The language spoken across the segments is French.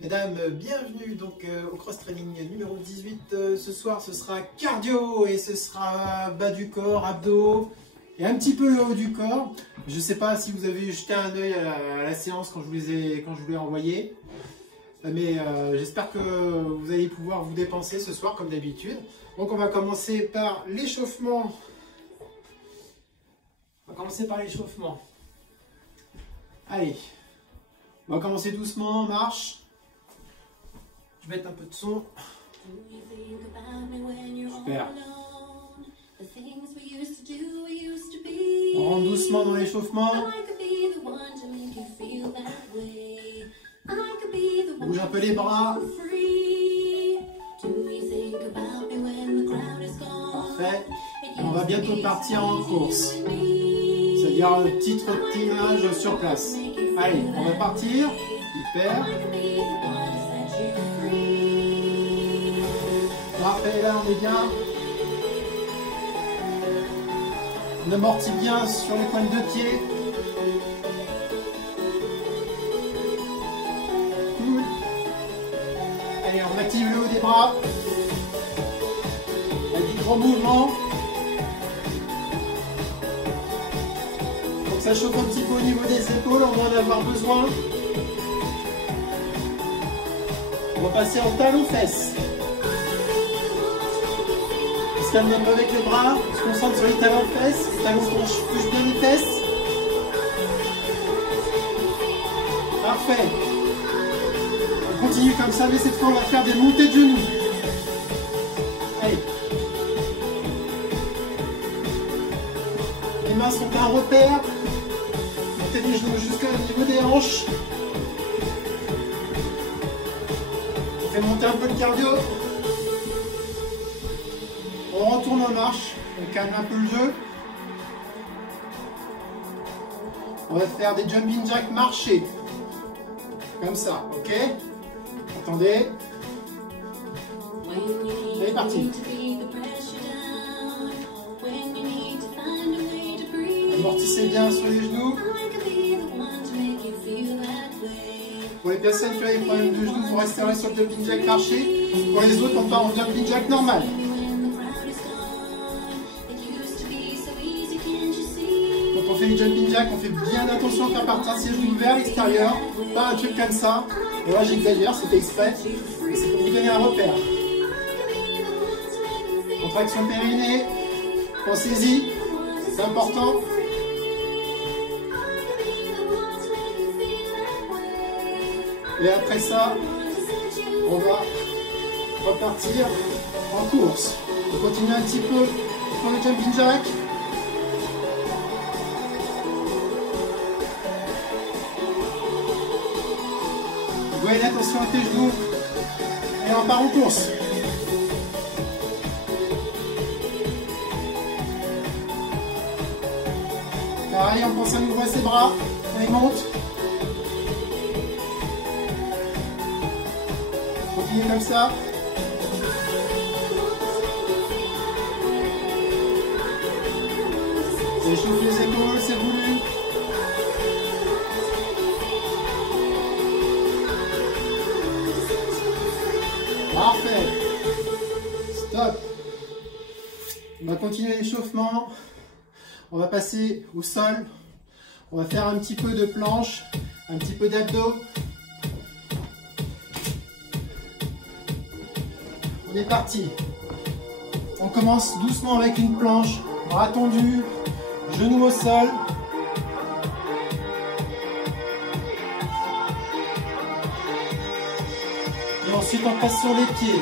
Mesdames, bienvenue donc au cross-training numéro 18. Ce soir, ce sera cardio et ce sera bas du corps, abdos et un petit peu le haut du corps. Je ne sais pas si vous avez jeté un œil à la séance quand je vous l'ai envoyé. Mais j'espère que vous allez pouvoir vous dépenser ce soir comme d'habitude. Donc on va commencer par l'échauffement. Allez, on va commencer doucement, marche. Je vais mettre un peu de son. Super. On rentre doucement dans l'échauffement. Bouge un peu les bras. Parfait. On va bientôt partir en course. C'est-à-dire un petit trottinage sur place. Allez, on va partir. Super. Parfait, là on est bien. On amortit bien sur les pointes de pied. Cool. Allez, on active le haut des bras. Avec du gros mouvement. Donc ça chauffe un petit peu au niveau des épaules, on va en avoir besoin. On va passer en talons-fesses. On se calme un peu avec le bras, on se concentre sur les talons-fesses, les talons touchent bien les fesses. Parfait. On continue comme ça, mais cette fois on va faire des montées de genoux. Allez. Les mains sont un repère. Montez les genoux jusqu'au niveau des hanches. On fait monter un peu le cardio. On retourne en marche, on calme un peu le jeu. On va faire des jumping jacks marchés. Comme ça, ok? Attendez. C'est parti. Amortissez bien sur les genoux. Pour les personnes qui ont des problèmes de genoux, vous restez sur le jumping jack marché. Pour les autres, on part en jumping jack normal. Quand on fait les jumping jacks, on fait bien attention à faire partir ses genoux vers l'extérieur. Pas un truc comme ça. Et là, j'exagère, c'était exprès. Mais c'est pour vous donner un repère. Contraction périnée. Pensez-y. C'est important. Et après ça, on va repartir en course. On continue un petit peu pour le jumping jack. Vous voyez, attention à tes genoux. Et on part en course. Pareil, on pense à ouvrir ses bras. On les monte. Continuez comme ça. Échauffe les épaules, c'est voulu. Parfait. Stop. On va continuer l'échauffement. On va passer au sol. On va faire un petit peu de planche, un petit peu d'abdos. On est parti. On commence doucement avec une planche, bras tendus, genoux au sol. Et ensuite on passe sur les pieds.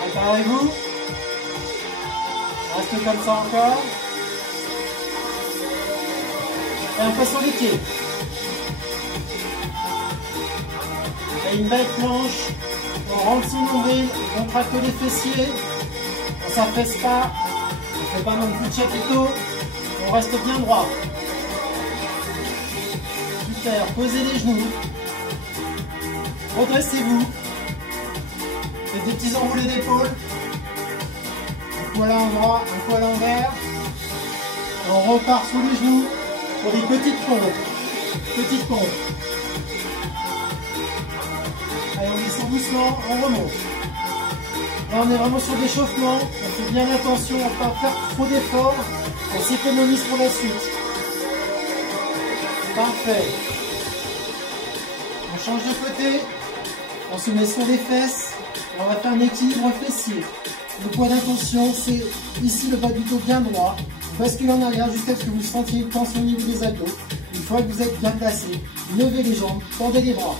Préparez-vous. Reste comme ça encore. Et on passe sur les pieds. Et une belle planche. On rentre son nombril, on contracte les fessiers, on ne s'affaisse pas, on ne fait pas non plus de chapiteau, on reste bien droit. Super, posez les genoux, redressez-vous, faites des petits enroulés d'épaule, un coup à l'endroit, un coup à l'envers, on repart sous les genoux pour des petites pompes. doucement, on remonte. Là, on est vraiment sur l'échauffement. On fait bien attention à ne pas faire trop d'efforts. On s'économise pour la suite. Parfait. On change de côté. On se met sur les fesses. On va faire un équilibre fessier. Le point d'intention, c'est ici le bas du dos bien droit. Vous basculez en arrière jusqu'à ce que vous sentiez une tension au niveau des abdos. Une fois que vous êtes bien placé, levez les jambes, tendez les bras.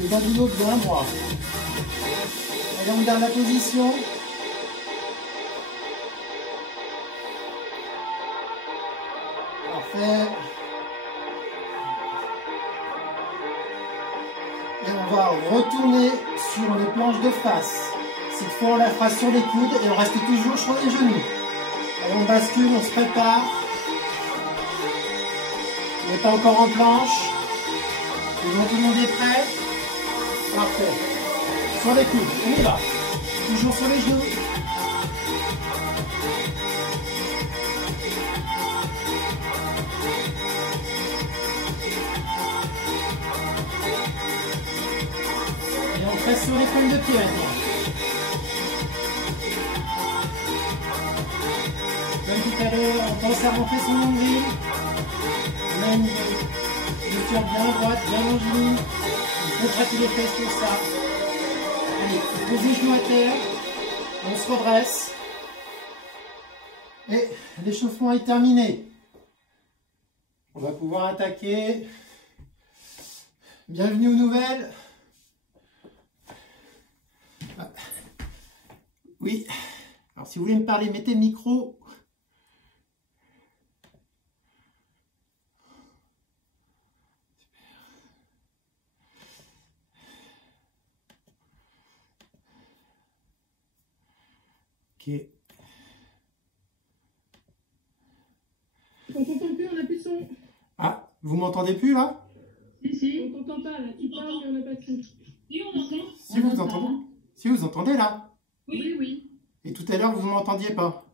Le bas du dos bien droit. Allez, on garde la position. Parfait. Et on va retourner sur les planches de face. Cette fois, on la fera sur les coudes et on reste toujours sur les genoux. Allez, on bascule, on se prépare. On n'est pas encore en planche. Tout le monde est prêt. Parfait. Sur les coudes, on y va. Toujours sur les genoux. Et on presse sur les pointes de pied maintenant. Comme tout à l'heure, on pense à rentrer son nombril. On a une posture bien droite, bien longiligne. On contracte les fesses pour ça. Allez, on pose les genoux à terre. On se redresse. Et l'échauffement est terminé. On va pouvoir attaquer. Bienvenue aux nouvelles. Ah. Oui. Alors si vous voulez me parler, mettez le micro. Ok. On t'entend plus, on n'a plus de son. Ah, vous m'entendez plus là? Si, on t'entend pas là. Tu parles mais on n'a pas de son. Oui, on entend. Si vous entendez? Si vous entendez là? Oui. Et tout à l'heure vous ne m'entendiez pas?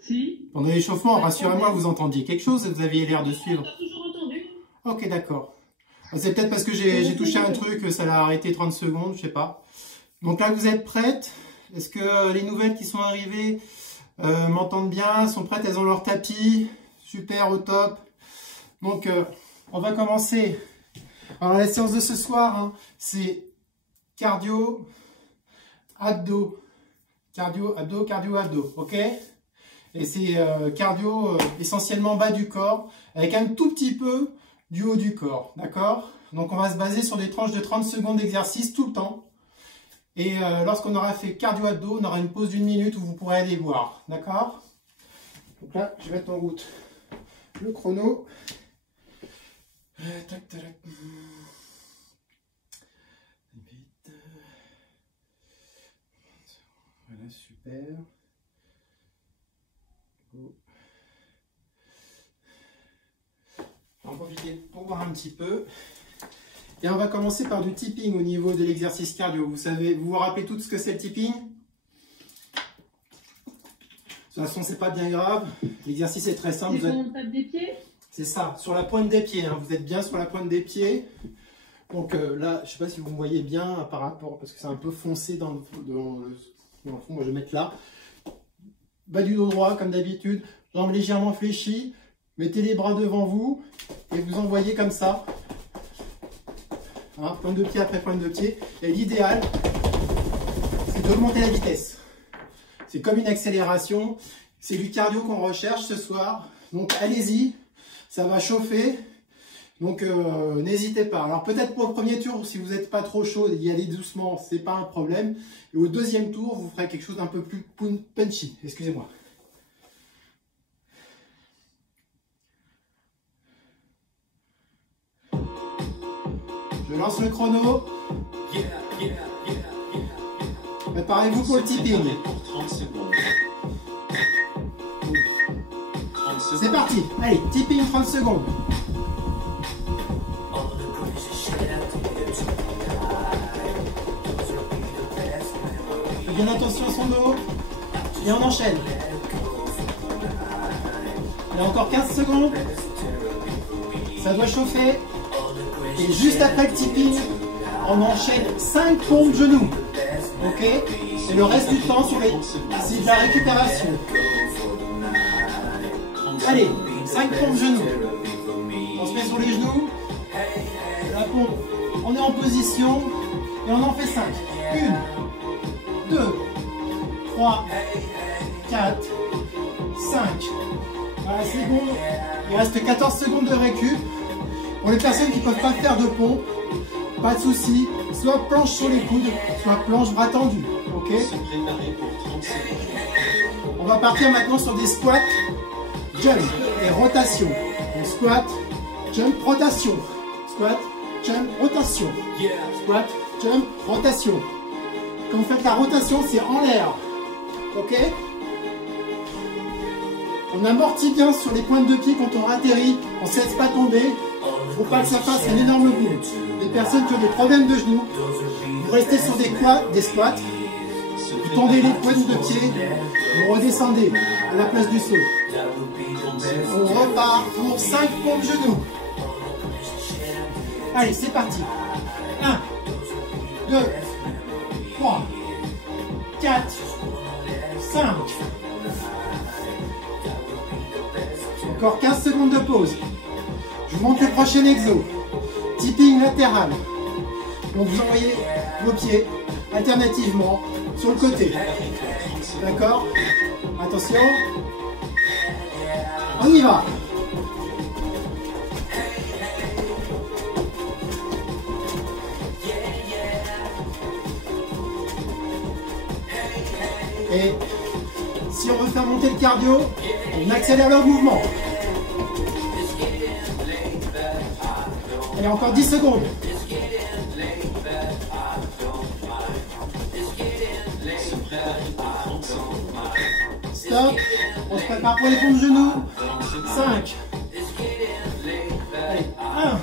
Si. Pendant l'échauffement, rassurez-moi, vous entendiez quelque chose, vous aviez l'air de suivre. On a toujours entendu. Ok, d'accord. C'est peut-être parce que j'ai touché un truc, ça l'a arrêté 30 secondes, je sais pas. Donc là, vous êtes prêtes? Est-ce que les nouvelles qui sont arrivées m'entendent bien, sont prêtes, elles ont leur tapis? Super, au top. Donc, on va commencer. Alors, la séance de ce soir, hein, c'est cardio, abdos. Cardio, abdos, cardio, abdos. Ok? Et c'est cardio essentiellement bas du corps, avec un tout petit peu du haut du corps. D'accord? Donc, on va se baser sur des tranches de 30 secondes d'exercice tout le temps. Et lorsqu'on aura fait cardio-abdos, on aura une pause d'une minute où vous pourrez aller voir. D'accord? Donc là, je vais mettre en route le chrono. Tac, tac. Vite. Voilà, super. Go. On va en profiter pour voir un petit peu. Et on va commencer par du tipping au niveau de l'exercice cardio. Vous savez, vous vous rappelez tout ce que c'est le tipping? De toute façon, c'est pas bien grave. L'exercice est très simple. C'est quand on tape des pieds? C'est ça, sur la pointe des pieds. Hein. Vous êtes bien sur la pointe des pieds. Donc là, je ne sais pas si vous me voyez bien par rapport, parce que c'est un peu foncé dans le fond. Moi, je vais mettre là. Bas du dos droit, comme d'habitude. Jambes légèrement fléchies. Mettez les bras devant vous et vous envoyez comme ça. Hein, pointe de pied après pointe de pied. Et l'idéal, c'est d'augmenter la vitesse. C'est comme une accélération. C'est du cardio qu'on recherche ce soir. Donc allez-y, ça va chauffer. Donc n'hésitez pas. Alors peut-être pour le premier tour, si vous n'êtes pas trop chaud, y aller doucement, c'est pas un problème. Et au deuxième tour, vous ferez quelque chose d'un peu plus punchy. Excusez-moi. Je lance le chrono. Préparez-vous pour le tipping. C'est parti. Allez, tipping 30 secondes. Faites bien attention à son dos. Et on enchaîne. Il y a encore 15 secondes. Ça doit chauffer. Et juste après le tipping, on enchaîne 5 pompes genoux. Ok? Et le reste du temps, c'est de la récupération. Allez, 5 pompes genoux. On se met sur les genoux. La pompe, on est en position. Et on en fait 5. 1, 2, 3, 4, 5. Voilà, c'est bon. Il reste 14 secondes de récup. Pour les personnes qui ne peuvent pas faire de pompe, pas de souci. Soit planche sur les coudes, soit planche bras tendus. Ok? On va partir maintenant sur des squats, jump et rotation. On squat, jump, rotation. Squat, jump, rotation. Squat, jump, rotation. Quand vous faites la rotation, c'est en l'air. Ok? On amortit bien sur les pointes de pied quand on atterrit. On ne se laisse pas tomber. Il ne faut pas que ça fasse un énorme boom. Les personnes qui ont des problèmes de genoux, vous restez sur des squats. Vous tendez les pointes de pied. Vous redescendez à la place du saut. On repart pour 5 pompes genoux. Allez, c'est parti. 1, 2, 3, 4, 5. Encore 15 secondes de pause. Je vous montre le prochain exo. Tipping latéral. Donc vous envoyez vos pieds alternativement sur le côté. D'accord? Attention. On y va. Et si on veut faire monter le cardio, on accélère le mouvement. Allez, encore 10 secondes. Stop. On se prépare pour les pompes de genoux. 5. Allez, 1,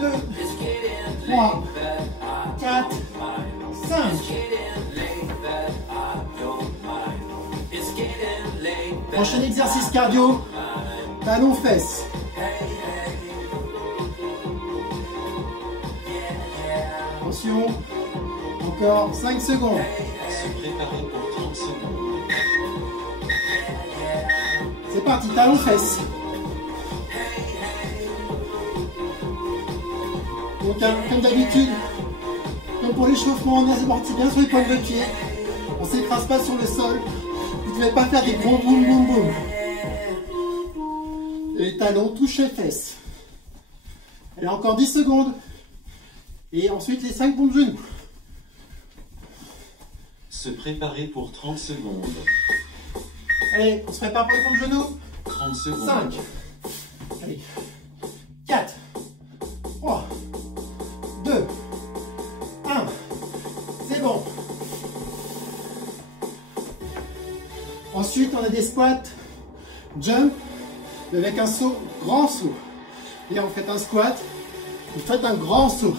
2, 3, 4, 5. Prochain exercice cardio, talons fesses. Attention, encore 5 secondes. Se préparer pour 30 secondes. C'est parti, talons fesses. Donc, comme d'habitude, comme pour l'échauffement, on amortit bien sur les pointes de pied. On ne s'écrase pas sur le sol. Vous ne devez pas faire des gros boum boum boum. Les talons touchent les fesses. Allez, encore 10 secondes. Et ensuite les 5 pompes de genoux. Se préparer pour 30 secondes. Allez, on se prépare pour les pompes de genoux. 30 secondes. 5. Allez. 4. 3. 2. 1. C'est bon. Ensuite, on a des squats, jump, avec un saut, grand saut. Et on fait un squat, vous faites un grand saut.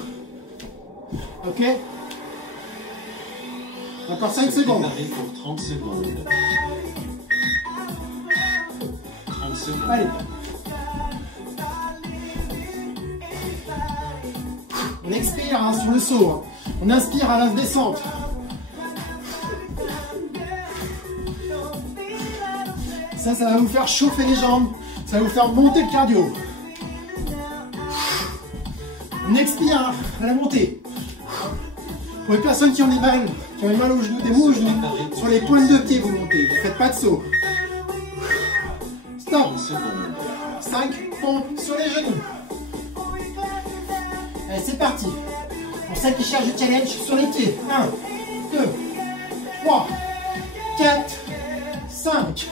Ok? Encore 5 secondes. Préparer pour 30 secondes. 30 secondes. Allez. On expire hein, sur le saut. Hein. On inspire à la descente. Ça va vous faire chauffer les jambes. Ça va vous faire monter le cardio. On expire à la montée. Pour les personnes qui ont des mal aux genoux, des maux aux genoux, sur les pointes de pied, vous montez. Vous ne faites pas de saut. Stop. 5 pompes sur les genoux. Allez, c'est parti. Pour celles qui cherchent du challenge, sur les pieds. 1, 2, 3, 4, 5.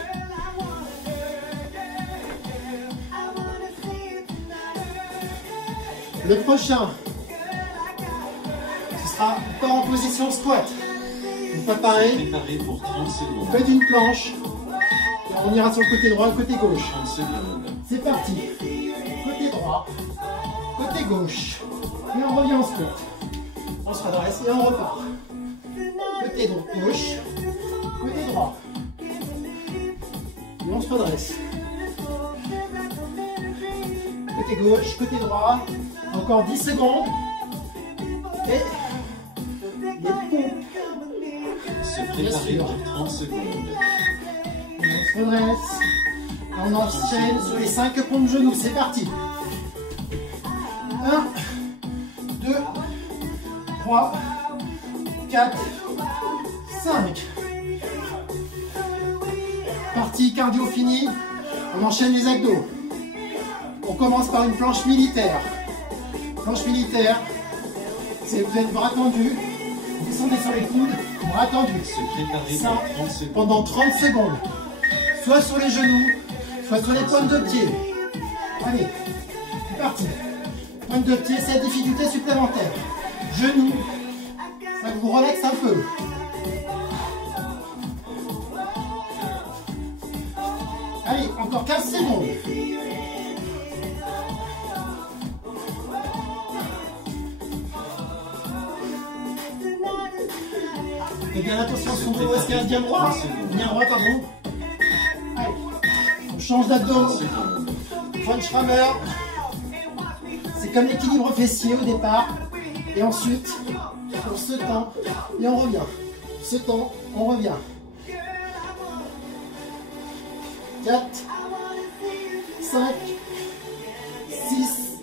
Le prochain, ce sera encore en position squat. Vous préparez, Préparer pour 30 vous secondes. faites une planche. On ira sur le côté droit, côté gauche. 30 secondes. C'est parti. Côté droit, côté gauche. Et on revient en squat. On se redresse et on repart. Côté droit, gauche, côté droit. Et on se redresse. côté gauche, côté droit. Encore 10 secondes. Et les pompes. Se préparer pour 30 secondes. On se redresse. On enchaîne sur les 5 pompes genoux. C'est parti. 1, 2, 3, 4, 5. Partie cardio finie. On enchaîne les abdos. On commence par une planche militaire. Planche militaire, c'est vous êtes bras tendus, vous descendez sur les coudes, bras tendus. Se préparer Ça, pour 30 secondes. pendant 30 secondes. Soit sur les genoux, soit sur les pointes de pied. Allez, c'est parti. Pointe de pied, c'est la difficulté supplémentaire. Genoux, ça vous relaxe un peu. Allez, encore 15 secondes. Faites bien attention à son dos, est-ce qu'il reste bien droit? Bien droit, pardon. Allez, on change d'abdos. Crunch rameur. C'est comme l'équilibre fessier au départ. Et ensuite, on se tend et on revient. On se tend, on revient. 4, 5, 6,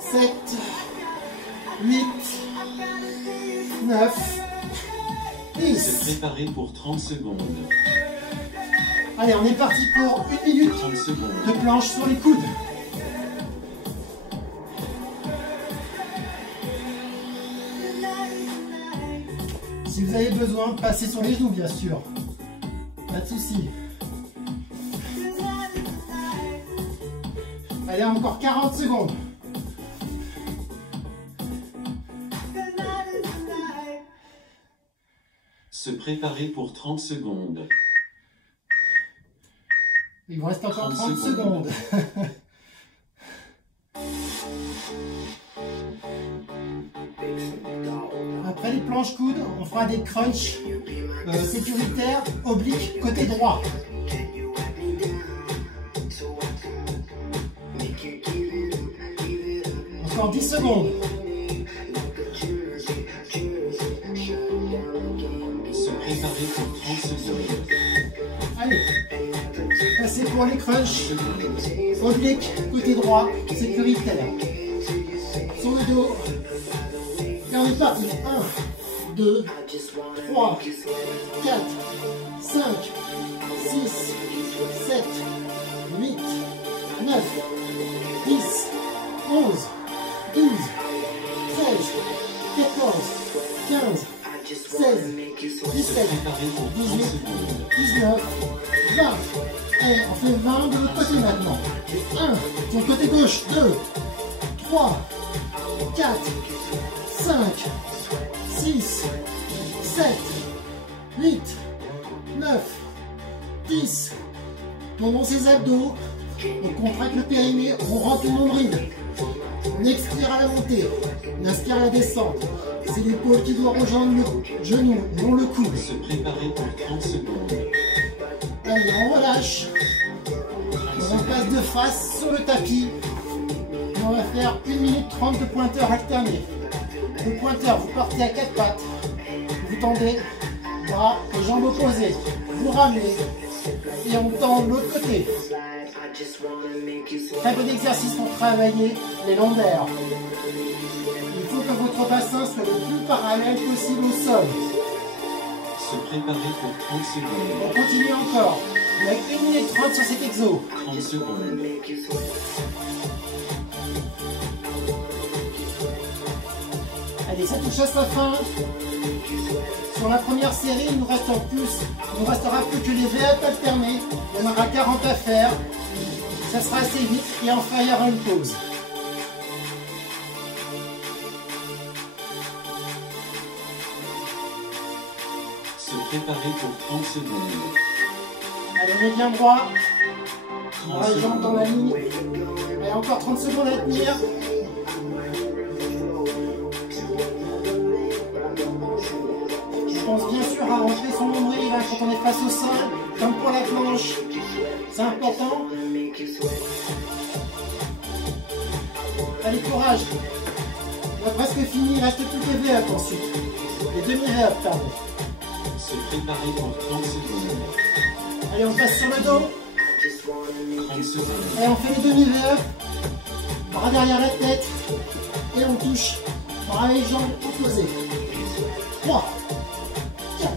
7, 8, 9, 10. Se préparer pour 30 secondes. Allez, on est parti pour 1 minute 30 secondes. de planche sur les coudes. Si vous avez besoin, passez sur les genoux, bien sûr. Pas de souci. Allez, encore 40 secondes. Se préparer pour 30 secondes. Il vous reste encore 30 30 secondes. Après les planches coudes, on fera des crunchs sécuritaires obliques côté droit. Encore 10 secondes. Se préparer pour 30 secondes. Allez, passez pour les crunchs obliques côté droit, sécuritaire. Sur le dos. Et on est parti. 1, 2, 3, 4, 5, 6, 7, 8, 9, 10, 11, 12, 13, 14, 15, 16, 17, 18, 19, 20. Allez, on fait 20 de l'autre côté maintenant. 1, sur le côté gauche, 2, 3, 4, 5, 6, 7, 8, 9, 10. Tournons ses abdos. On contracte le périnée, on rentre le nombril. On expire à la montée, on inspire à la descente. C'est l'épaule qui doit rejoindre le genou, non le coude. Se préparer pour 30 secondes. Allez, on relâche. On passe de face sur le tapis. Et on va faire 1 minute 30 de pointeur alterné. Le pointeur, vous partez à 4 pattes. Vous tendez, bras et jambes opposées. Vous ramenez et on tend de l'autre côté. Très bon exercice pour travailler les lombaires. Il faut que votre bassin soit le plus parallèle possible au sol. Se préparer pour 30 secondes. On continue encore. Avec 1 minute 30 sur cet exo. 30 secondes. Allez, ça touche à sa fin. Sur la première série, il nous restera plus que les V-up alternés. Il y en aura 40 à faire. Ça sera assez vite et enfin il y aura une pause. Se préparer pour 30 secondes. Allez, on est bien droit. 30 Bras et jambes dans la secondes. ligne. Allez, encore 30 secondes à tenir. Je pense bien sûr à rentrer son nombril hein, quand on est face au sol, comme pour la planche. C'est important. On a presque fini, il reste plus que les V-up ensuite. Les demi-V-up, pardon. Se préparer pour 30 secondes. Allez, on passe sur le dos. 30 secondes. Et on fait les demi-V-up. Bras derrière la tête. Et on touche. Bras et jambes opposés. 3, 4,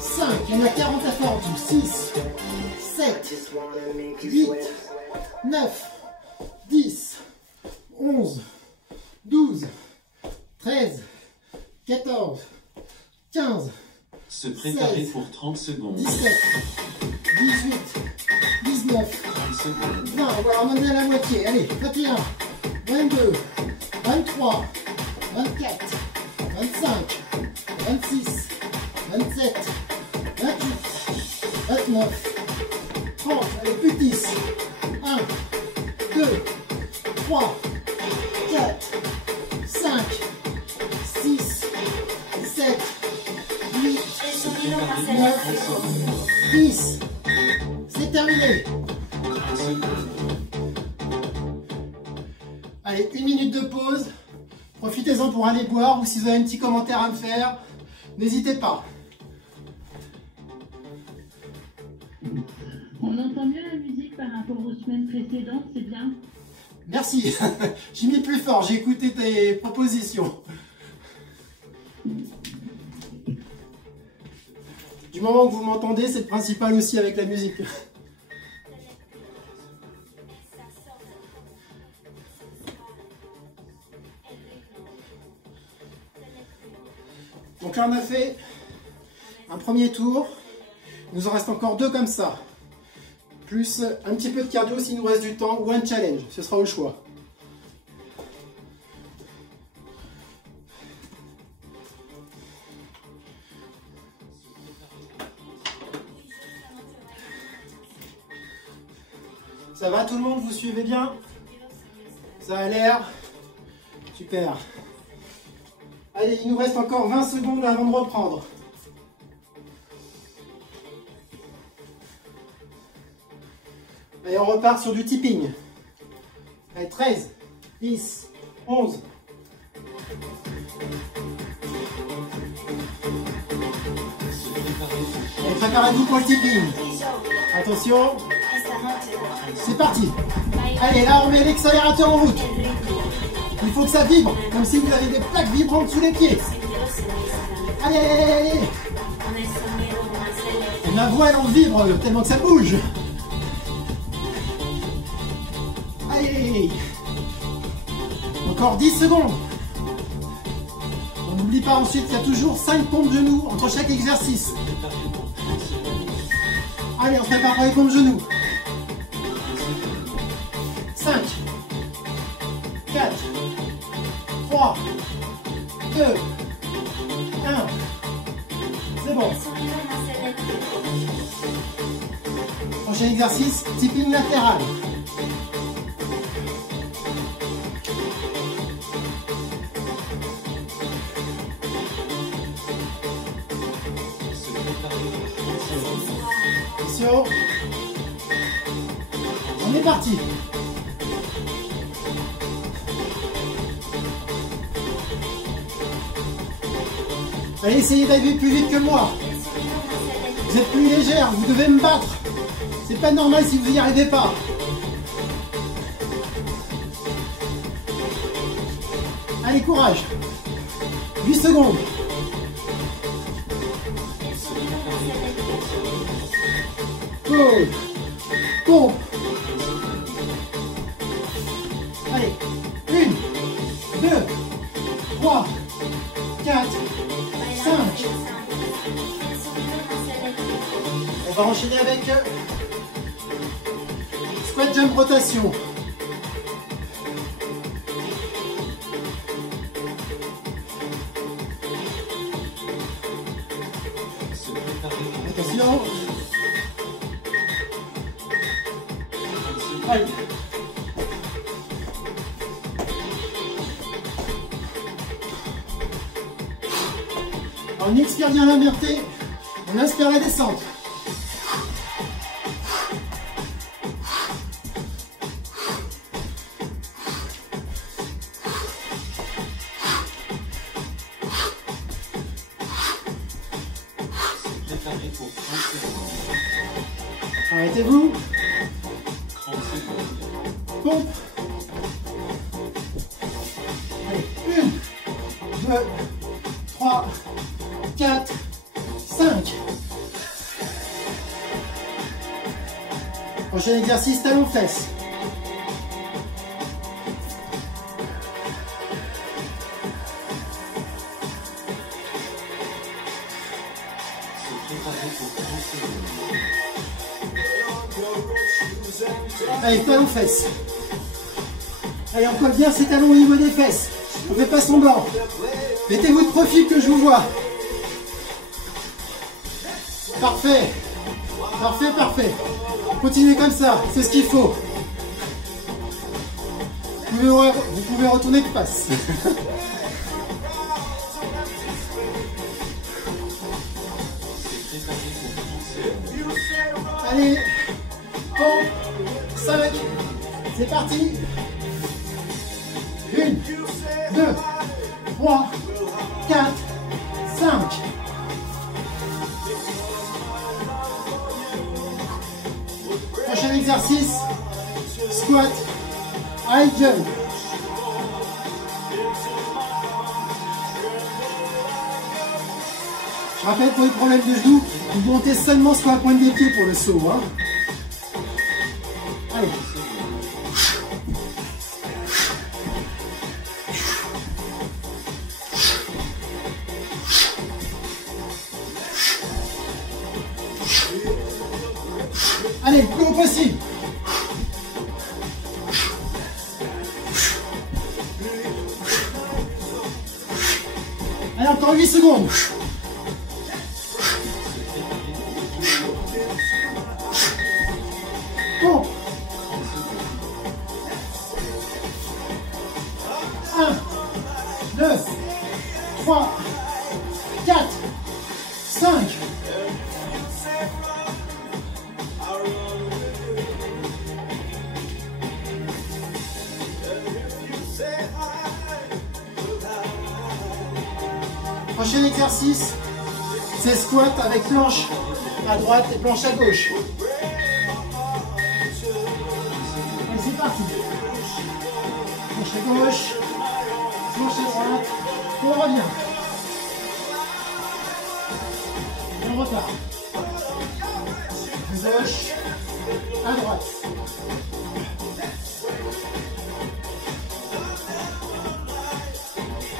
5. Il y en a 40 à faire en tout. 6, 7, 8, 9, 10, 11, 12, 13, 14, 15, Se préparer 16, pour 30 secondes. 17, 18, 19, 30 secondes. 20, voilà, on en est à la moitié. Allez, 21, 22, 23, 24, 25, 26, 27, 28, 29, 30, allez, plus 10. 1, 2, 3, 4, 5, 6, 7, 8, Se préparer pour 30 secondes. 10. C'est terminé. 30 secondes. Allez, 1 minute de pause. Profitez-en pour aller boire ou si vous avez un petit commentaire à me faire, n'hésitez pas. On entend mieux la musique par rapport aux semaines précédentes, c'est bien. Merci. J'ai mis plus fort, j'ai écouté tes propositions. Du moment que vous m'entendez, c'est le principal aussi avec la musique. Donc là on a fait un premier tour, il nous en reste encore 2 comme ça, plus un petit peu de cardio s'il nous reste du temps, ou un challenge, ce sera au choix. Ça va tout le monde, vous suivez bien? Ça a l'air super. Allez, il nous reste encore 20 secondes avant de reprendre. Allez, on repart sur du tipping. Allez, 13, 10, 11. Se préparer pour Allez, préparez-vous pour le tipping. Attention, c'est parti. Allez, là, on met l'accélérateur en route. Il faut que ça vibre, comme si vous avez des plaques vibrantes sous les pieds. Allez, allez, allez, allez. Et ma voix, elle en vibre tellement que ça bouge. Allez. Encore 10 secondes. On n'oublie pas ensuite qu'il y a toujours 5 pompes de genoux entre chaque exercice. se préparer pour 30 secondes. Allez, on se prépare pour les pompes de genoux. 5, 4, 3, 2, 1. C'est bon. Prochain exercice, tipping latéral. Se préparer pour 30 secondes. Attention. On est parti. Allez, essayez d'aller plus vite que moi. Vous êtes plus légère, vous devez me battre. C'est pas normal si vous n'y arrivez pas. Allez, courage. 8 secondes. Go. Pompe. Allez. 1, 2, 3, 4, 5. On va enchaîner avec squat jump rotation. Se préparer pour Attention. Allez. On expire bien la montée, on inspire la descente. Préparé pour 30 secondes. Arrêtez-vous. 30 secondes. Pompe. Allez, 1, 2, 3, 4, 5. Prochain exercice, talons-fesses. Se préparer pour 30 secondes. Allez, talons-fesses. Allez, on colle bien ces talons au niveau des fesses. On ne fait pas semblant. Mettez-vous de profil que je vous vois. Parfait. Parfait, parfait. Continuez comme ça, c'est ce qu'il faut. Vous pouvez retourner de face. Allez, pompe, 5, c'est parti. 1, 2, 3, 4, 5. Prochain exercice, squat, high jump. Je rappelle, pour les problèmes de genoux, vous montez seulement sur la pointe des pieds pour le saut. Hein. Allez. Allez, le plus haut possible. Allez, encore 8 secondes. Bon. 1, 2, 3, 4, 5. Prochain exercice, c'est squat avec planche à droite et planche à gauche. Allez, c'est parti. Planche à gauche, planche à droite, on revient. Et on repart. À gauche, à droite.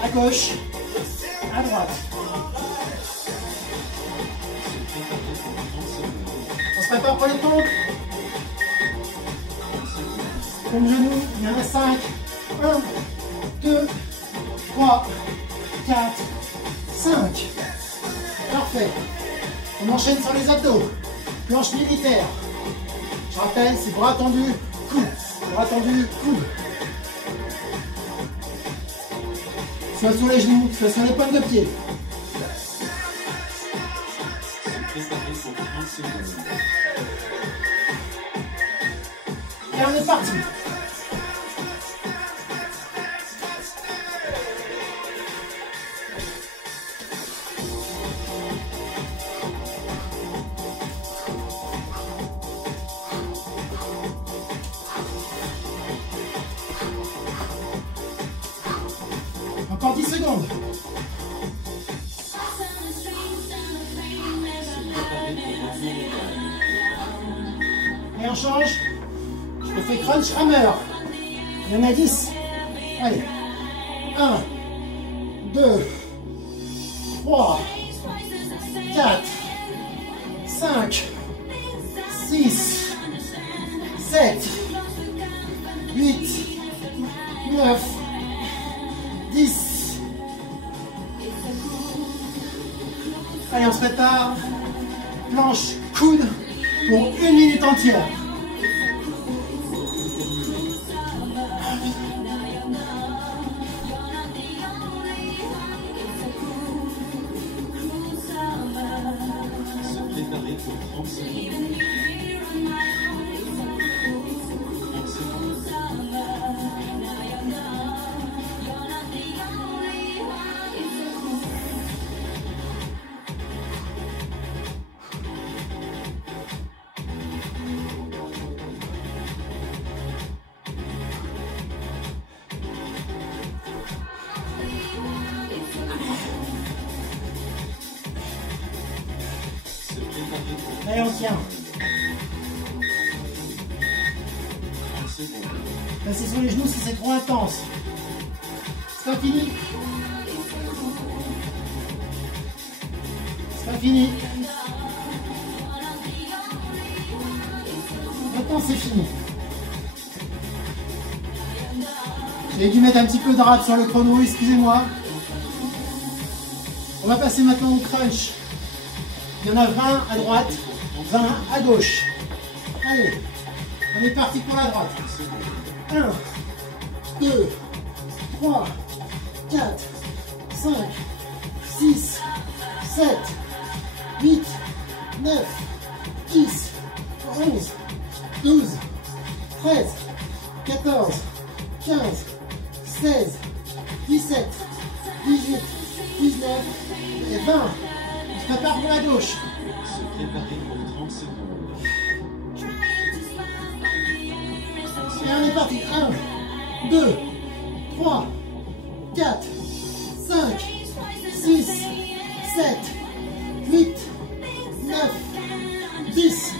À gauche, à droite. On se prépare pour les pompes. Pompe genou, il y en a 5. 1, 2, 3, 4, 5. Parfait. On enchaîne sur les abdos. Planche militaire. Je rappelle, c'est bras tendus, coude. Bras tendus, coude. Soit sur les genoux, soit sur les pointes de pied. Préparé pour 30 secondes. Et on est parti. Encore 10 secondes. Et on change. Je fais crunch rameur. Il y en a 10. Allez. 1, 2, 3, 4, 5, 6, 7, 8, 9, 10. Allez, on se prépare. Planche, coude pour 1 minute entière. Se préparer pour 30 secondes. 30 secondes. Allez, on tient. 30 secondes. Passez sur les genoux si c'est trop intense. C'est pas fini. C'est pas fini. Maintenant c'est fini. J'ai dû mettre un petit peu de rap sur le chrono, excusez-moi. On va passer maintenant au crunch. Il y en a 20 à droite, 20 à gauche. Allez, on est parti pour la droite. 1, 2, 3, 4, 5, 6, 7, 8, 9, 10, 11, 12, 13, 14, 15, 16, 17, 18, 19 et 20. On se prépare pour la gauche. Se préparer pour 30 secondes. Et on est parti. 1, 2, 3, 4, 5, 6, 7, 8, 9, 10,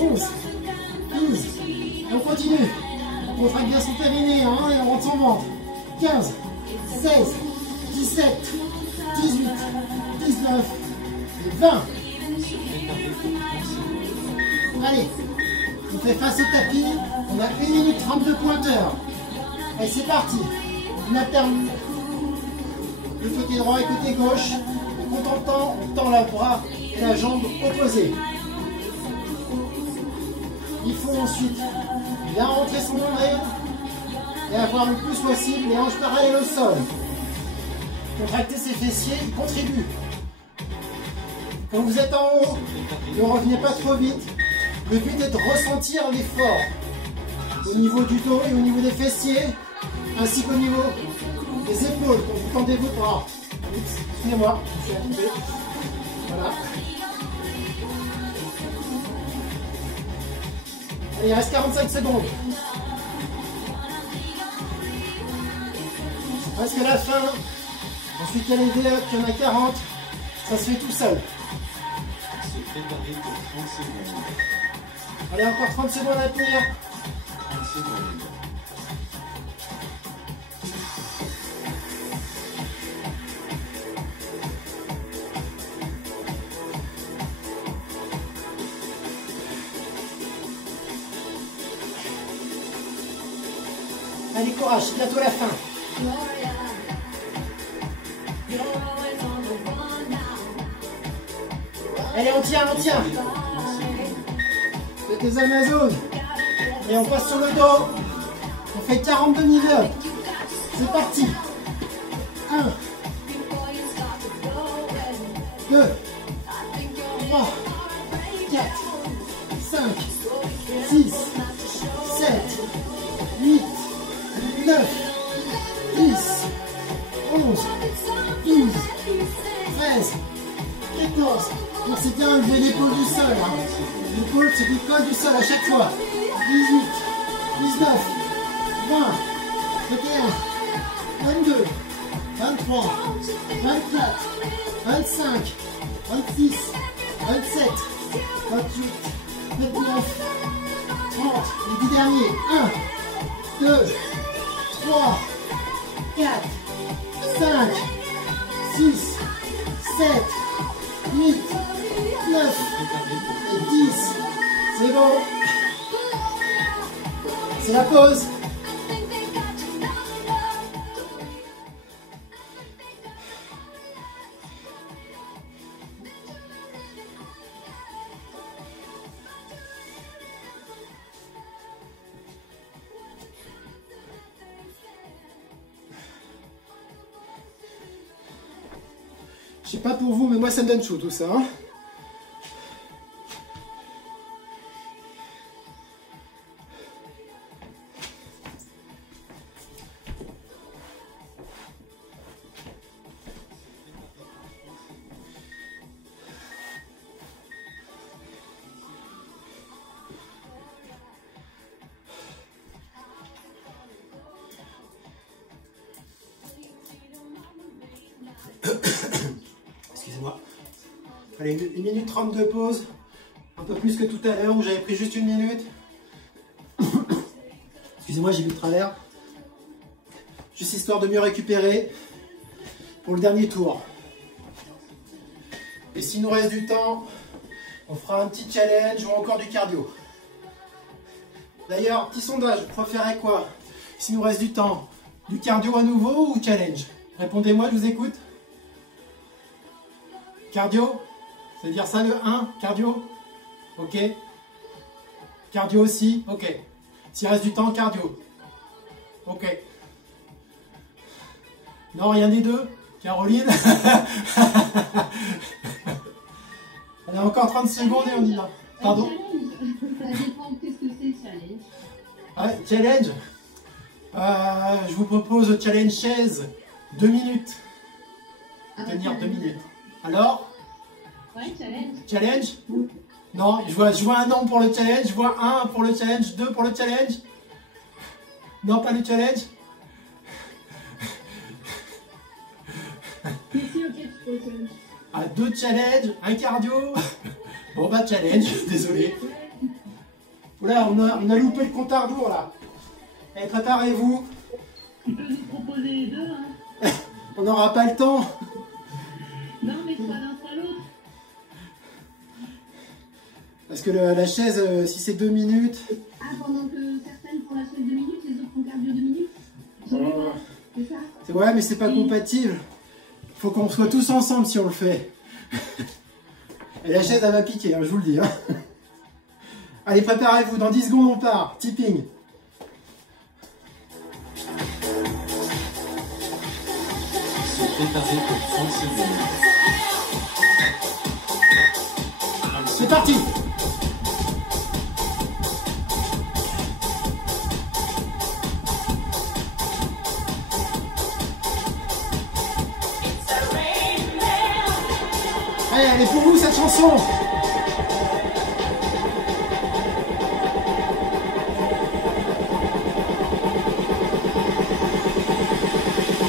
11, 12. Et on continue. On contracte bien son périnée, hein, et on rentre son ventre. 15, 16, 17, 18, 19 et 20. Se préparer pour 30 secondes. Allez, on fait face au tapis. On a 1 minute 30 de pointeur. Allez, c'est parti. On alterne le côté droit et côté gauche. En comptant le temps, on tend le bras et la jambe opposée. Il faut ensuite bien rentrer son nombril et avoir le plus possible les hanches parallèles au sol. Contracter ses fessiers, il contribue. Quand vous êtes en haut, ne revenez pas trop vite. Le but est de ressentir l'effort au niveau du dos et au niveau des fessiers, ainsi qu'au niveau des épaules quand vous tendez vos bras. Excusez-moi, je suis activé. Voilà. Allez, il reste 45 secondes. C'est presque la fin. Ensuite, il y a les VE, il y en a 40. Ça se fait tout seul. Se préparer pour 30 secondes. Allez, encore 30 secondes à tenir. 30 secondes. Allez, courage, c'est bientôt la fin. Allez, on tient, on tient. Faites des Amazones. Et on passe sur le dos. On fait 42 niveaux. C'est parti. 1, 2, 3, 4, 5, 6, 7, 8, 9, 10, 11, 12, 13, 14. Donc c'est bien lever l'épaule du sol. Hein. L'épaule, c'est du col du sol à chaque fois. 18, 19, 20, 21, 22, 23, 24, 25, 26, 27, 28, 29, 30. Les 10 derniers. 1, 2, 3, 4, 5, 6, 7, 8, 9 et 10. C'est bon. C'est la pause. Je sais pas pour vous, mais moi ça me donne chaud tout ça. Hein. Excusez-moi. Allez, 1 minute 30 de pause. peu plus que tout à l'heure où j'avais pris juste 1 minute. Excusez-moi, j'ai vu de travers. Juste histoire de mieux récupérer pour le dernier tour. Et s'il nous reste du temps, on fera un petit challenge ou encore du cardio. D'ailleurs, petit sondage, vous préférez quoi? S'il nous reste du temps, du cardio à nouveau ou challenge? Répondez-moi, je vous écoute. Cardio? C'est-à-dire ça le 1, cardio? Ok. Cardio aussi? Ok. S'il reste du temps, cardio. Ok. Non, rien des deux? Caroline? On a encore 30 secondes et on y va. Pardon? Ça dépend qu'est-ce que c'est le challenge. Ouais, challenge. Je vous propose le challenge chaise. 2 minutes. Tenir 2 minutes. Alors? Ouais, challenge. Challenge? Non, je vois un nom pour le challenge. Je vois 1 pour le challenge, 2 pour le challenge. Non, pas le challenge. Ah, 2 challenges, 1 cardio. Bon bah challenge, désolé. Oula, on a loupé le compte à rebours là. Allez, préparez-vous. Tu peux nous proposer les deux, hein? On n'aura pas le temps. Non, mais soit l'un, soit l'autre. Parce que la chaise, si c'est 2 minutes... Ah, pendant que certaines font la chaise 2 minutes, les autres font cardio 2 minutes? C'est ça? C'est ouais, mais c'est pas compatible. Il faut qu'on soit tous ensemble si on le fait. Et la chaise, elle va piquer, hein, je vous le dis. Hein. Allez, préparez-vous. Dans 10 secondes, on part. Tipping. Se préparer pour 30 secondes. C'est parti. Allez, elle est pour vous cette chanson.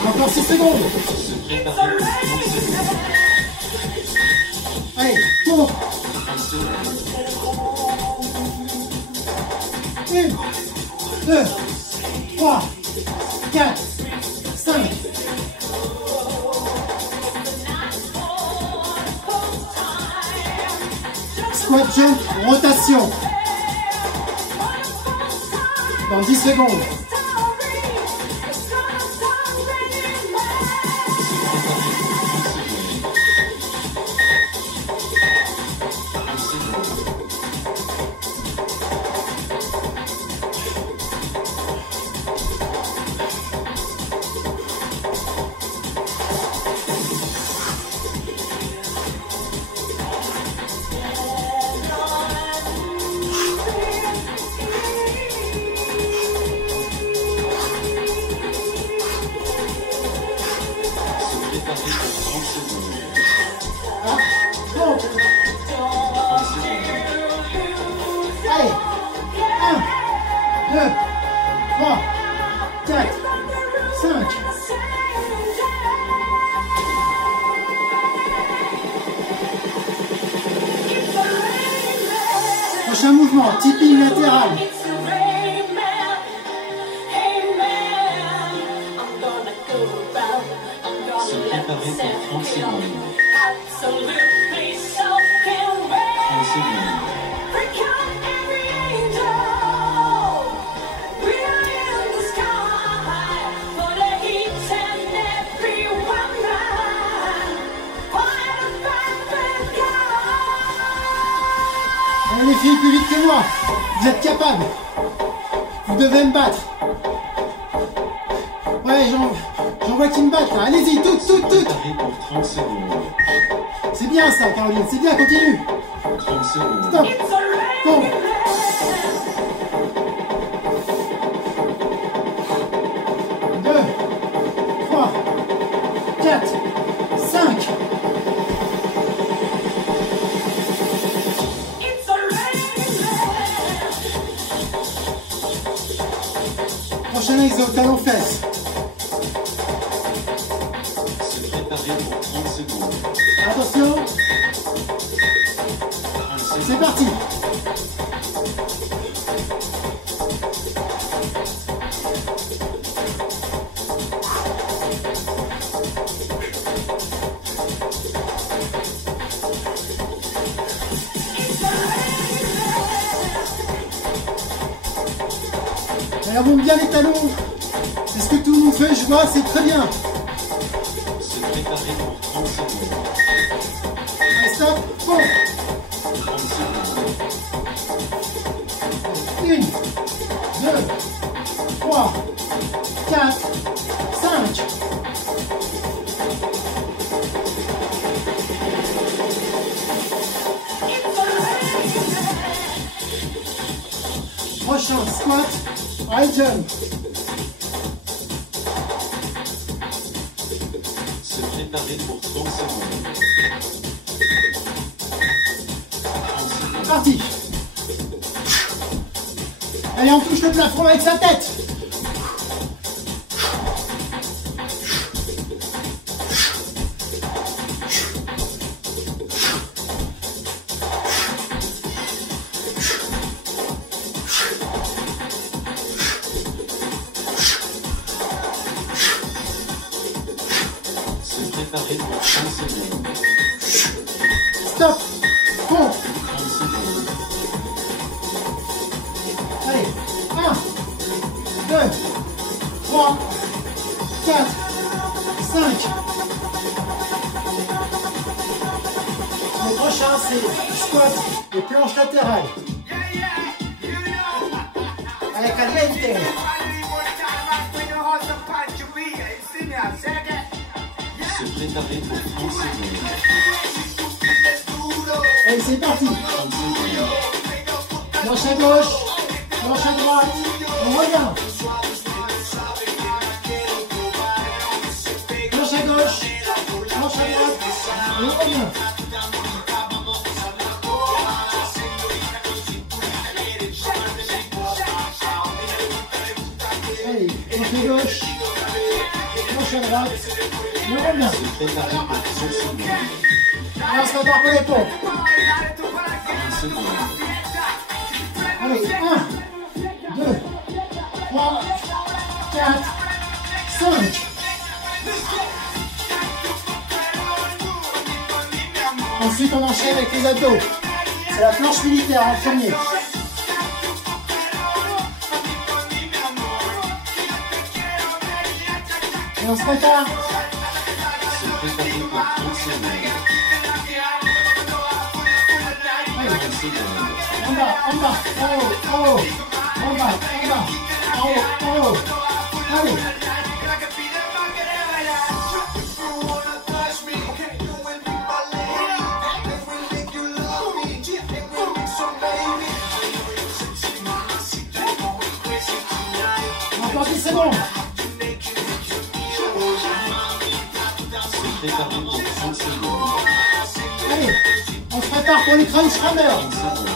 Encore 6 secondes. Se préparer pour 30 secondes. Allez, tour. 30 secondes. 1, 2, 3, 4, 5. Squat jump, rotation. Dans 10 secondes. Allez, 1, 2, 3, 4, 5. Prochain mouvement, tipping latéral. Se préparer pour 30 secondes. 30 secondes. Allez les filles, plus vite que moi. Vous êtes capables. Vous devez me battre. Ouais, j'en vois qui me battent là. Allez-y, toutes. Préparer pour 30 secondes. C'est bien ça, Caroline. C'est bien, continue. 30 secondes. Stop. Bon. 2, 3, 4, 5. Prochain exo, talon fesse. Se préparer pour 30 secondes. Attention. 30 secondes. C'est parti. Elle remonte bien les talons. C'est ce que tout le monde fait, je vois, c'est très bien. Se préparer pour 30 secondes. Allez, stop, bon. 30 secondes. 1, 2, 3, 4, 5. Prochain squat, high jump. Se préparer pour 30 secondes. 30 secondes. Parti. Allez, on touche le plafond avec sa tête. Se préparer pour 30 secondes. Stop. Bon. 30 secondes. Allez, 1, 2, 3, 4, 5. Le prochain, c'est squat et planche latérale. Allez, caliente. Se préparer pour 30 secondes. Allez, c'est parti. 30 secondes. Planche à gauche, planche à droite. On revient. Planche à gauche, planche à droite. Et on revient. Allez, planche à gauche, planche à droite. Et on revient. Se préparer pour 30 secondes. Allez, on se prépare pour les pompes. 30 secondes. Allez, 1, 2, 3, 4, 5. Ensuite, on enchaîne avec les abdos. C'est la planche militaire en premier. Et on se prépare. Se préparer pour 30 secondes. Allez, 30 secondes. en bas, en bas, en haut, en haut. En bas, en haut, en haut. Allez. Encore 10 secondes. Se préparer pour 30 secondes. Allez, on se prépare pour les crunch runners. 30 secondes.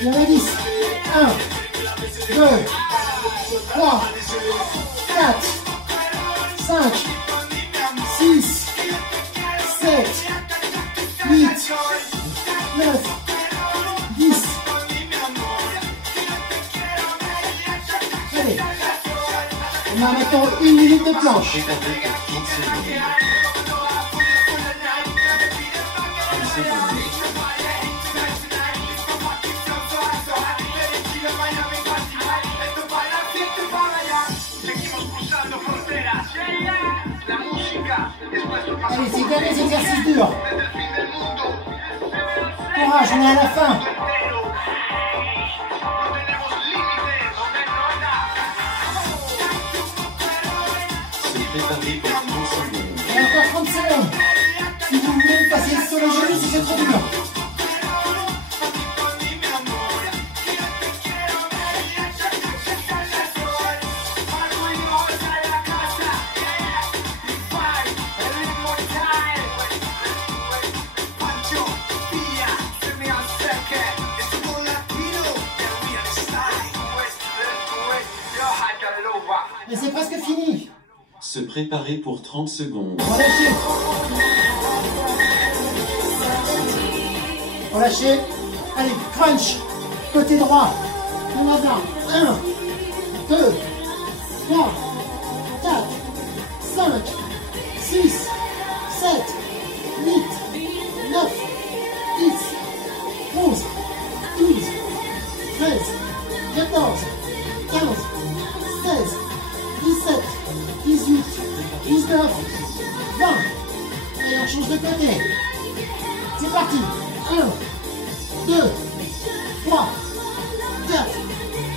Il y en a 10. 1, 2, 3, 4, 5, 6, 7, 8, 9, 10. Allez. On a maintenant 1 minute de planche. Se préparer pour 30 secondes. 30 secondes. Allez, c'est bien les exercices durs. Courage, on est à la fin. Se préparer pour 30 secondes. Et encore 30 secondes. Si vous voulez passer sur les genoux, si c'est trop dur. Et c'est presque fini. Se préparer pour 30 secondes. Relâchez. Relâchez. Allez, crunch. Côté droit. On en a 1, 2, 3, 4, 5, 6, 7, 8, 9, 10, 11, 12, 13, 14, 15, 16, 17, 18, 19, 20. Allez, on change de côté. C'est parti. 1, 2, 3, 4,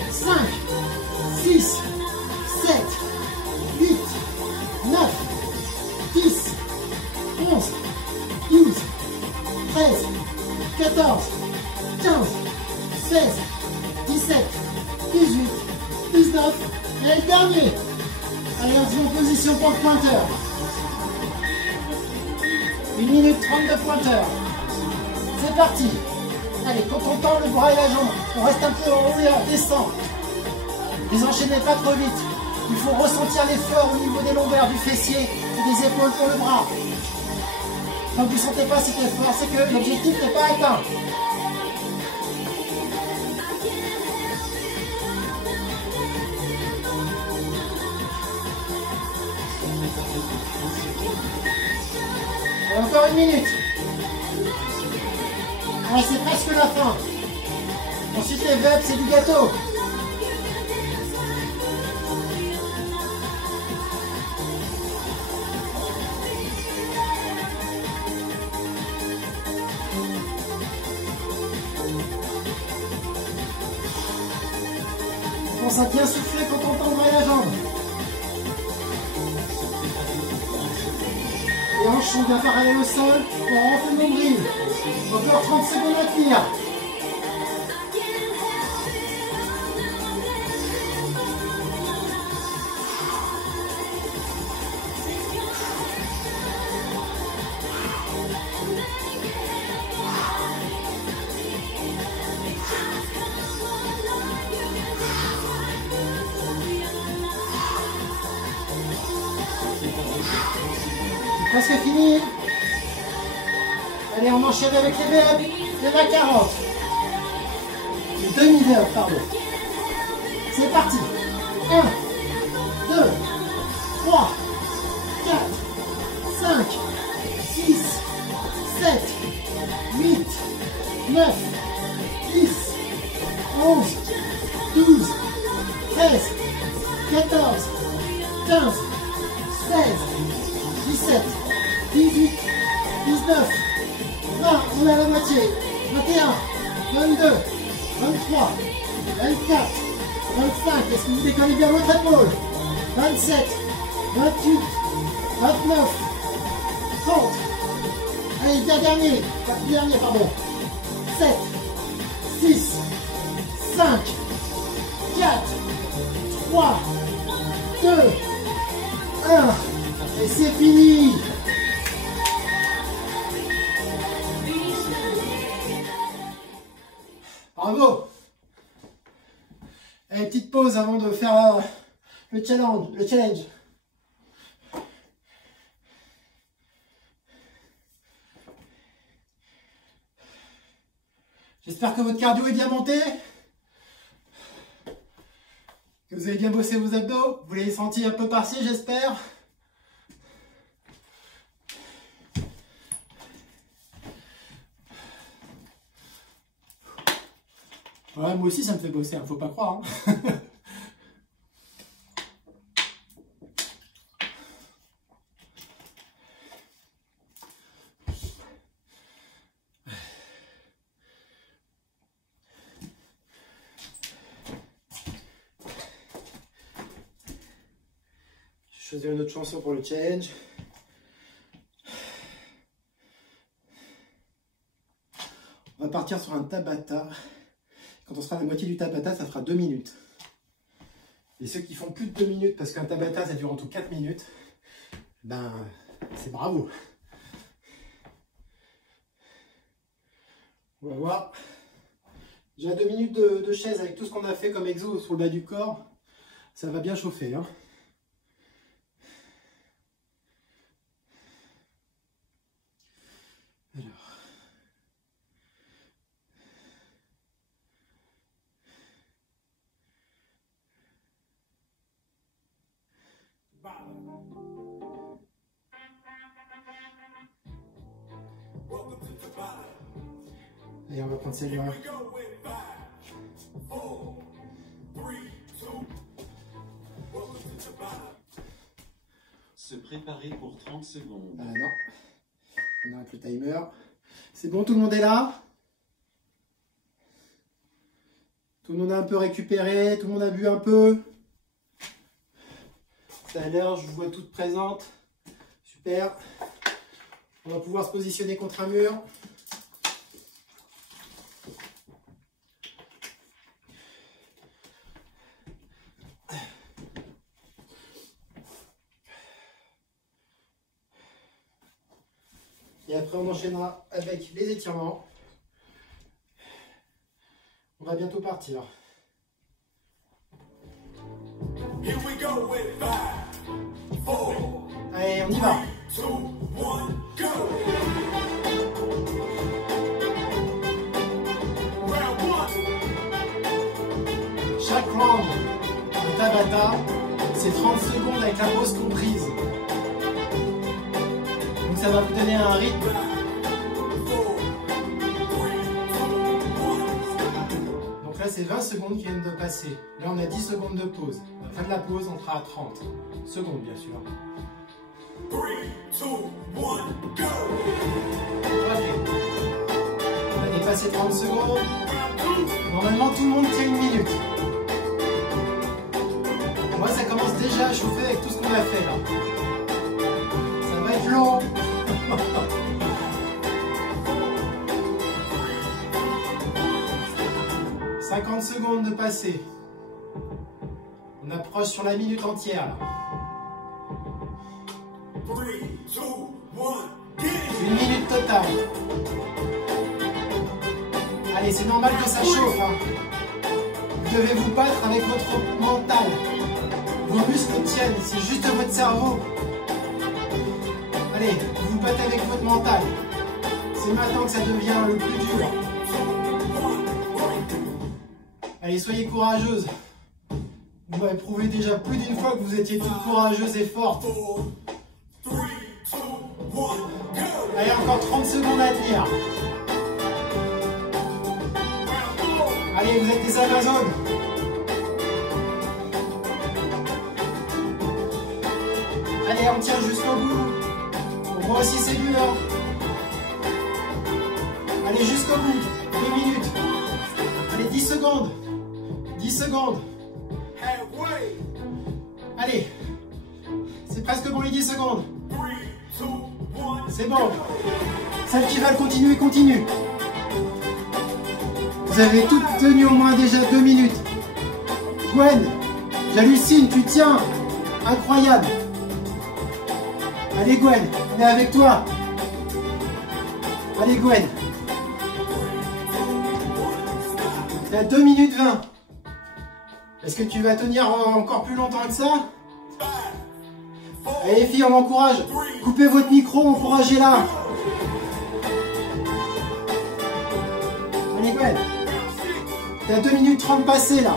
5, 6, 7, 8, 9, 10, 11, 12, 13, 14, 15, 16, 17, 18, 19, et le dernier. Allez, on se met en position pour le pointeur. 1 minute 30 de pointeur. C'est parti. Allez, quand on tend le bras et la jambe, on reste un peu en haut et on descend. Les enchaînez pas trop vite. Il faut ressentir l'effort au niveau des lombaires, du fessier et des épaules pour le bras. Quand vous ne sentez pas cet effort, c'est que l'objectif n'est pas atteint. Et encore 1 minute. Ah, c'est presque la fin. Ensuite les verbes, c'est du gâteau. On pense à bien souffler quand on tend la jambe. Les hanches sont bien parallèles au sol, on rentre le nombril. Encore 30 secondes à tenir. Presque fini. Allez, on enchaîne avec les verbes. Il y en a 40. Demi-verbes, pardon. C'est parti. 1, 2, 3, 4, 5, 6, 7, 8, 9, 10, 11, 12, 13, 14, 15, 16, 17, 18, 19, 20, on est à la moitié, 21, 22, 23, 24, 25, est-ce que vous décollez bien votre épaule? 27, 28, 29, 30, allez, dernier, pardon, 7, 6, 5, 4, 3, 2, 1, et c'est fini. Bravo. Allez, petite pause avant de faire le challenge. J'espère que votre cardio est bien monté, que vous avez bien bossé vos abdos. Vous l'avez senti un peu par-ci, j'espère. Ouais, moi aussi ça me fait bosser, hein, faut pas croire. Hein. Je vais choisir une autre chanson pour le challenge. On va partir sur un Tabata. Quand on sera à la moitié du Tabata, ça fera 2 minutes. Et ceux qui font plus de 2 minutes, parce qu'un Tabata, ça dure en tout 4 minutes, ben, c'est bravo. On va voir. J'ai 2 minutes de chaise avec tout ce qu'on a fait comme exo sur le bas du corps. Ça va bien chauffer. Hein. Alors. Allez, on va prendre celle-là. Se préparer pour 30 secondes. Ah non, on arrête le timer. C'est bon, tout le monde est là? Tout le monde a un peu récupéré, tout le monde a bu un peu. Ça a l'air, je vous vois toutes présentes. Super. On va pouvoir se positionner contre un mur. Et après, on enchaînera avec les étirements. On va bientôt partir. Here we go with 5, 4, Allez, on y va. 2, 1, go! Round 1. Chaque round de Tabata, c'est 30 secondes avec la pause comprise. Donc ça va vous donner un rythme. Donc là, c'est 20 secondes qui viennent de passer. Là, on a 10 secondes de pause. À la fin de la pause, on sera à 30 secondes, bien sûr. 3, 2, 1, go! Ok. On a dépassé 30 secondes. Normalement, tout le monde tient une minute. Moi, ça commence déjà à chauffer avec tout ce qu'on a fait là. Ça va être long. 50 secondes de passé. On approche sur la minute entière là. 3, 2, 1, get! Une minute totale. Allez, c'est normal que ça chauffe. Hein. Vous devez vous battre avec votre mental. Vos muscles tiennent, c'est juste votre cerveau. Allez, vous vous battez avec votre mental. C'est maintenant que ça devient le plus dur. Allez, soyez courageuses. Vous m'avez prouvé déjà plus d'une fois que vous étiez toutes courageuses et fortes. 4, 3, 2, 1, go! Allez, encore 30 secondes à tenir. Allez, vous êtes des Amazones. Allez, on tire jusqu'au bout. Pour moi aussi, c'est dur. Hein. Allez, jusqu'au bout. 2 minutes. Allez, 10 secondes. 10 secondes. Halfway! Allez. C'est presque bon les 10 secondes. 3, 2, 1, C'est bon. Celles qui veulent continuer, continue. Vous avez toutes tenu au moins déjà 2 minutes. Gwen, j'hallucine, tu tiens. Incroyable. Allez Gwen, on est avec toi. Allez Gwen. T'es à 2 minutes 20. Est-ce que tu vas tenir encore plus longtemps que ça? Allez les filles, on m'encourage. Coupez votre micro, encouragez-la. Allez Gwen. T'es à 2 minutes 30 passées là.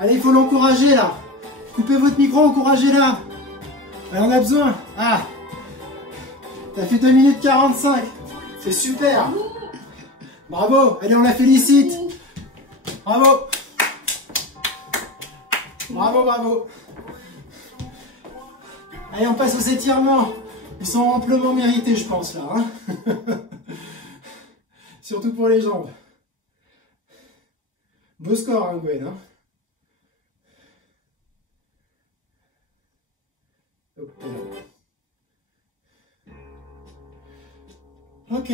Allez, il faut l'encourager là. Coupez votre micro, encouragez-la. Elle en a besoin. Ah. T'as fait 2 minutes 45. C'est super. Bravo. Allez, on la félicite. Bravo. Bravo, bravo. Allez, on passe aux étirements. Ils sont amplement mérités, je pense, là. Hein. Surtout pour les jambes. Beau score, hein, Gwen. Hein. Hop là. Ok.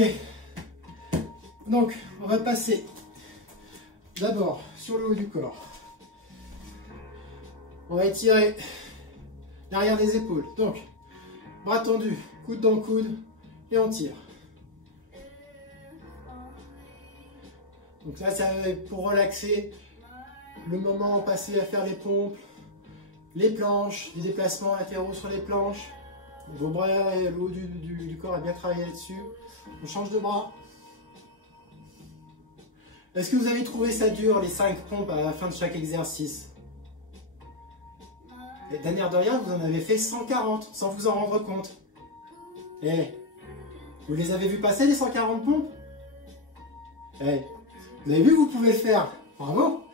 Donc, on va passer d'abord sur le haut du corps. On va étirer l'arrière des épaules. Donc, bras tendus, coude dans le coude, et on tire. Donc là, ça va être pour relaxer le moment passé à faire les pompes, les planches, les déplacements latéraux sur les planches. Vos bras et le haut du corps est bien travaillé là-dessus. On change de bras. Est-ce que vous avez trouvé ça dur, les 5 pompes à la fin de chaque exercice? Et d'un air de rien, vous en avez fait 140 sans vous en rendre compte. Eh, vous les avez vus passer les 140 pompes? Eh, vous avez vu que vous pouvez le faire? Bravo!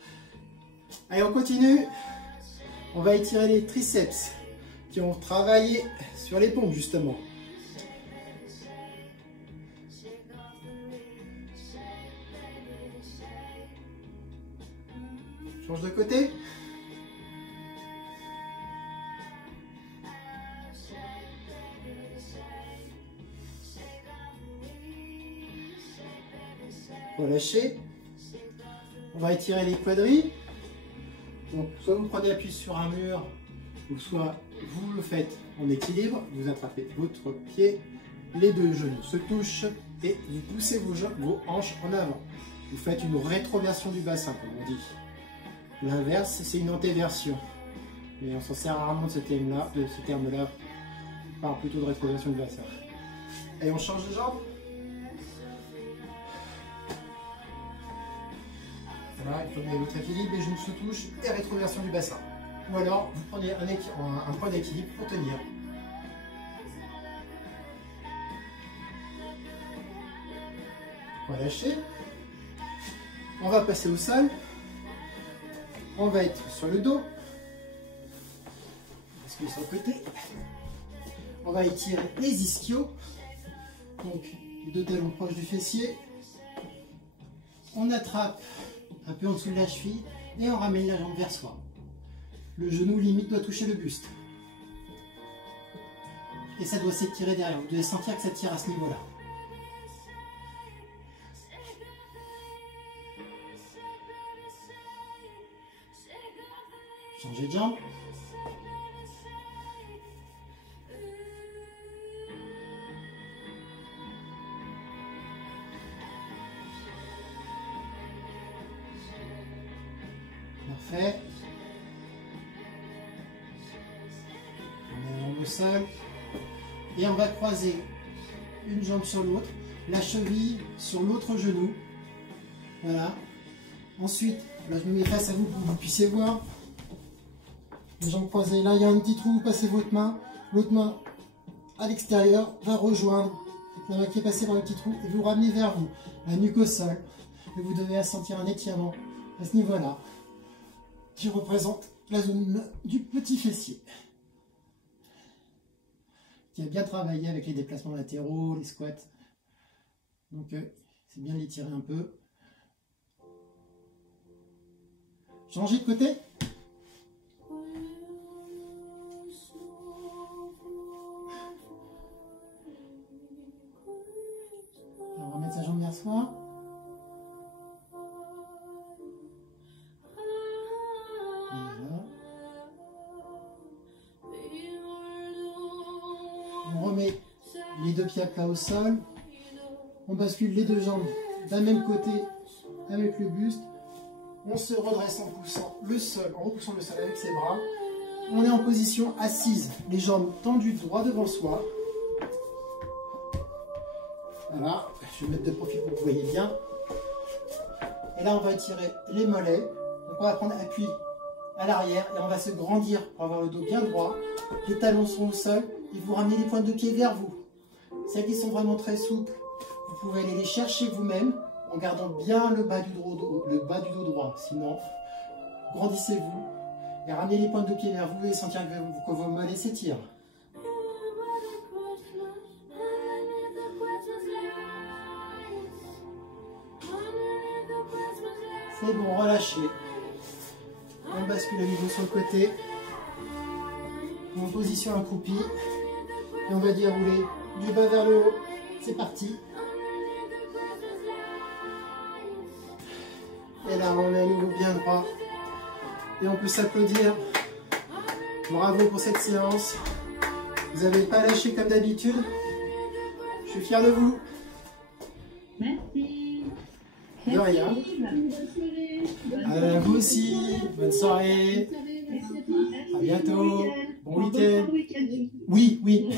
Allez, on continue. On va étirer les triceps qui ont travaillé sur les pompes justement. Change de côté. Relâchez. On va étirer les quadris. Donc, soit vous prenez appui sur un mur, ou soit vous le faites en équilibre. Vous attrapez votre pied, les deux genoux se touchent et vous poussez vos hanches en avant. Vous faites une rétroversion du bassin, comme on dit. L'inverse, c'est une antéversion. Mais on s'en sert rarement de ce terme-là. On parle plutôt de rétroversion du bassin. Et on change de jambe. Voilà, il faut donner votre équilibre, les genoux se touchent et rétroversion du bassin. Ou alors, vous prenez un point d'équilibre pour tenir. Relâchez. On va passer au sol. On va être sur le dos. Basculer sur le côté. On va étirer les ischios. Donc, les deux talons proches du fessier. On attrape un peu en dessous de la cheville et on ramène la jambe vers soi. Le genou limite doit toucher le buste. Et ça doit s'étirer derrière. Vous devez sentir que ça tire à ce niveau-là. Changez de jambe. Parfait. On met la jambe au sol. Et on va croiser une jambe sur l'autre, la cheville sur l'autre genou. Voilà. Ensuite, là je me mets face à vous pour que vous puissiez voir. Les jambes croisées, là il y a un petit trou, vous passez votre main, l'autre main à l'extérieur va rejoindre la main qui est passée par le petit trou et vous ramenez vers vous, la nuque au sol. Et vous devez sentir un étirement à ce niveau-là qui représente la zone du petit fessier. Qui a bien travaillé avec les déplacements latéraux, les squats. Donc c'est bien de l'étirer un peu. Changez de côté. On va remettre sa jambe vers soi. Voilà. On remet les deux pieds à plat au sol. On bascule les deux jambes d'un même côté avec le buste. On se redresse en repoussant le sol avec ses bras. On est en position assise, les jambes tendues droit devant soi. Voilà, je vais mettre de profil pour que vous voyez bien. Et là, on va étirer les mollets. Donc, on va prendre appui à l'arrière et on va se grandir pour avoir le dos bien droit. Les talons sont au sol et vous ramenez les pointes de pied vers vous. Celles qui sont vraiment très souples, vous pouvez aller les chercher vous-même en gardant bien le bas du dos droit. Sinon, grandissez-vous et ramenez les pointes de pied vers vous et sentir que vos mollets s'étirent. C'est bon, relâchez. On bascule à nouveau sur le côté. En position accroupie. Et on va dérouler du bas vers le haut. C'est parti. Et là, on est à nouveau bien droit. Et on peut s'applaudir. Bravo pour cette séance. Vous n'avez pas lâché comme d'habitude. Je suis fier de vous. Merci. De rien. Vous aussi. Bonne soirée. À bientôt. Bon week-end. Oui, oui.